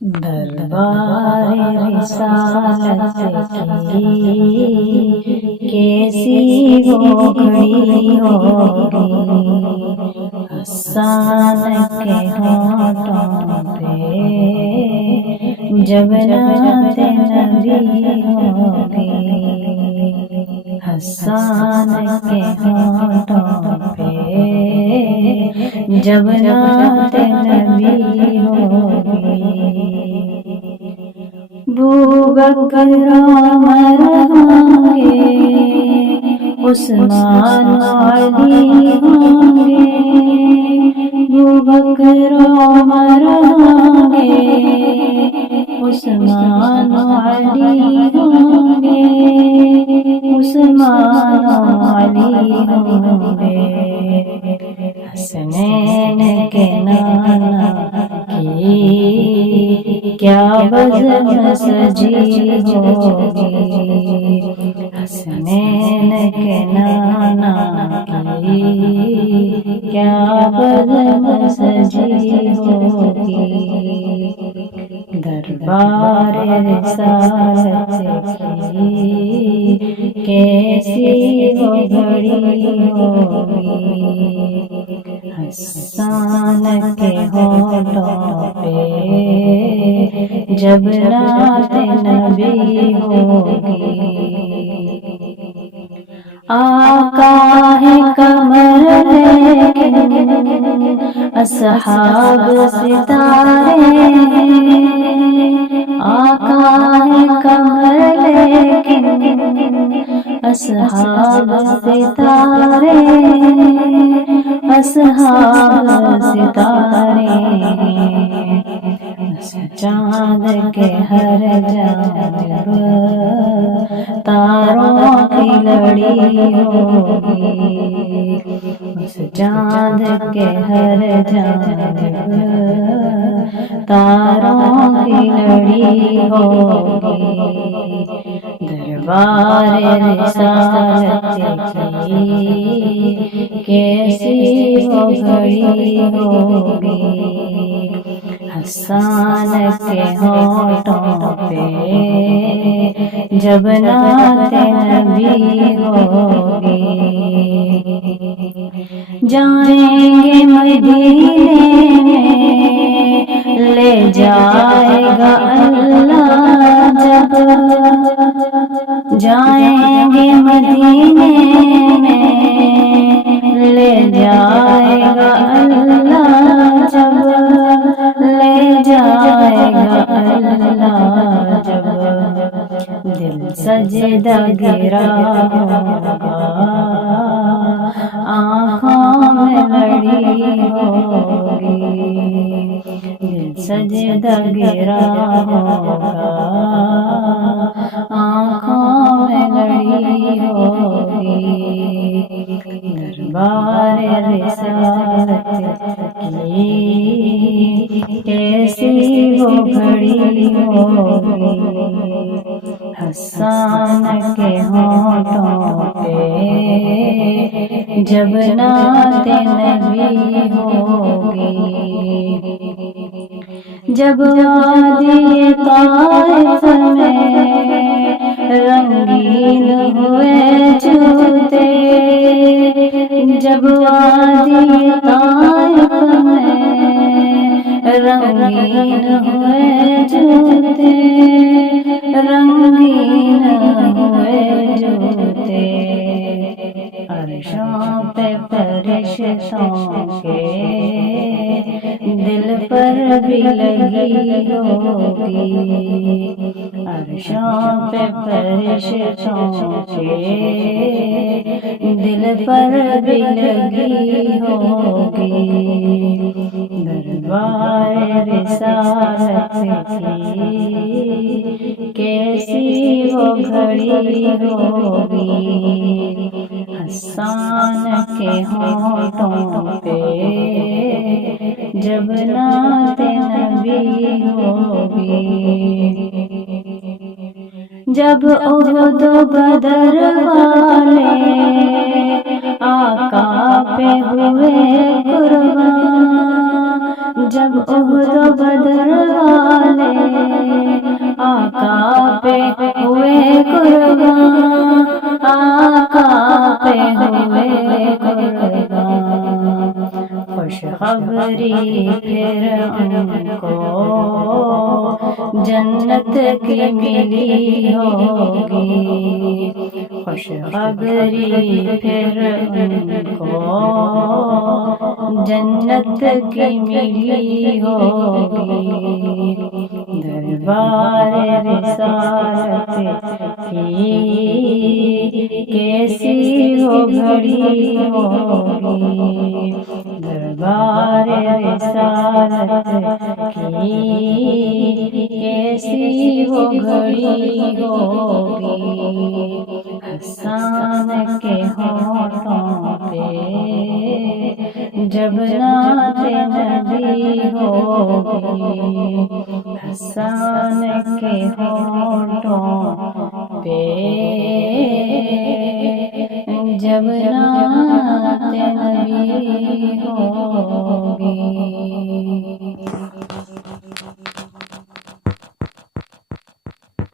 دربار رسالت کی کیسی وہ گھڑی ہوگی، حسان کے ہونٹوں پہ جب نعت نبی ہوگی، حسان کے ہونٹوں پہ جب نعت نبی ہوگی، بوبکر عمر ہوں گے، عثمان علی ہوں گے، بوبکر عمر ہوں گے، عثمان علی ہوں گے، عثمان علی ہوں گے، حسنین کے نانا کی کیا بزم سجی ہوگی، حسنین کے نانا کی کیا بزم سجی ہوگی، دربار رسالت کی کیسی وہ گھڑی ہوگی، حسان کے ہونٹوں پہ جب نعت نبی ہوگی، آقا ہے قمر لیکن اصحاب ستارے ہیں، آقا ہے قمر لیکن اصحاب ستارے ہیں، اصحاب ستارے ہیں، چاند کے ہر جانب تاروں کی لڑی ہوگی، اس چاند کے ہر جانب تاروں کی لڑی ہوگی، دربار رسالت کی کیسی وہ گھڑی ہوگی، حسان کے ہونٹوں پہ جب نعت نبی ہوگی، جائیں گے مدینے میں لے جائے گا اللہ، جب جائیں گے مدینے میں لے جائے گا اللہ، جب لے جائے گا اللہ، جب دل سجدہ گرا ہوگا، آنکھوں میں لڑی ہوگی، دل سجدہ گرا ہوگا، آنکھوں میں لڑی ہوگی، دربار رسالت کی کیسی وہ گھڑی ہوگی، حسان کے ہونٹوں پہ جب نعت نبی ہوگی، جب وادی طائف میں رنگین ہوئے جوتے، جب وادی طائف میں رنگین ہوئے جوتے، رنگین ہوئے جوتے، عرشوں پہ فرشتوں کے دل پر بھی لگی ہوگی، عرشوں پہ فرشتوں کے دل پر بھی لگی ہوگی، دربار رسالت کی کیسی وہ گھڑی ہوگی، حسان کے ہونٹوں پہ جب نعت نبی ہوگی، جب احد و بدر والے آقا پہ ہوئے قربان، جب احد و بدر والے خبری پھر ان کو جنت کی ملی ہوگی، خوشخبری پھر ان کو جنت کی ملی ہوگی۔ دربار رسالت کی کیسی وہ گھڑی ہوگی، دربار رسالت کی کیسی وہ گھڑی ہوگی۔ حسان کے ہونٹوں پہ جب نعت نبی ہوگی، حسان کے ہونٹوں پہ جب نعت نبی ہوگی۔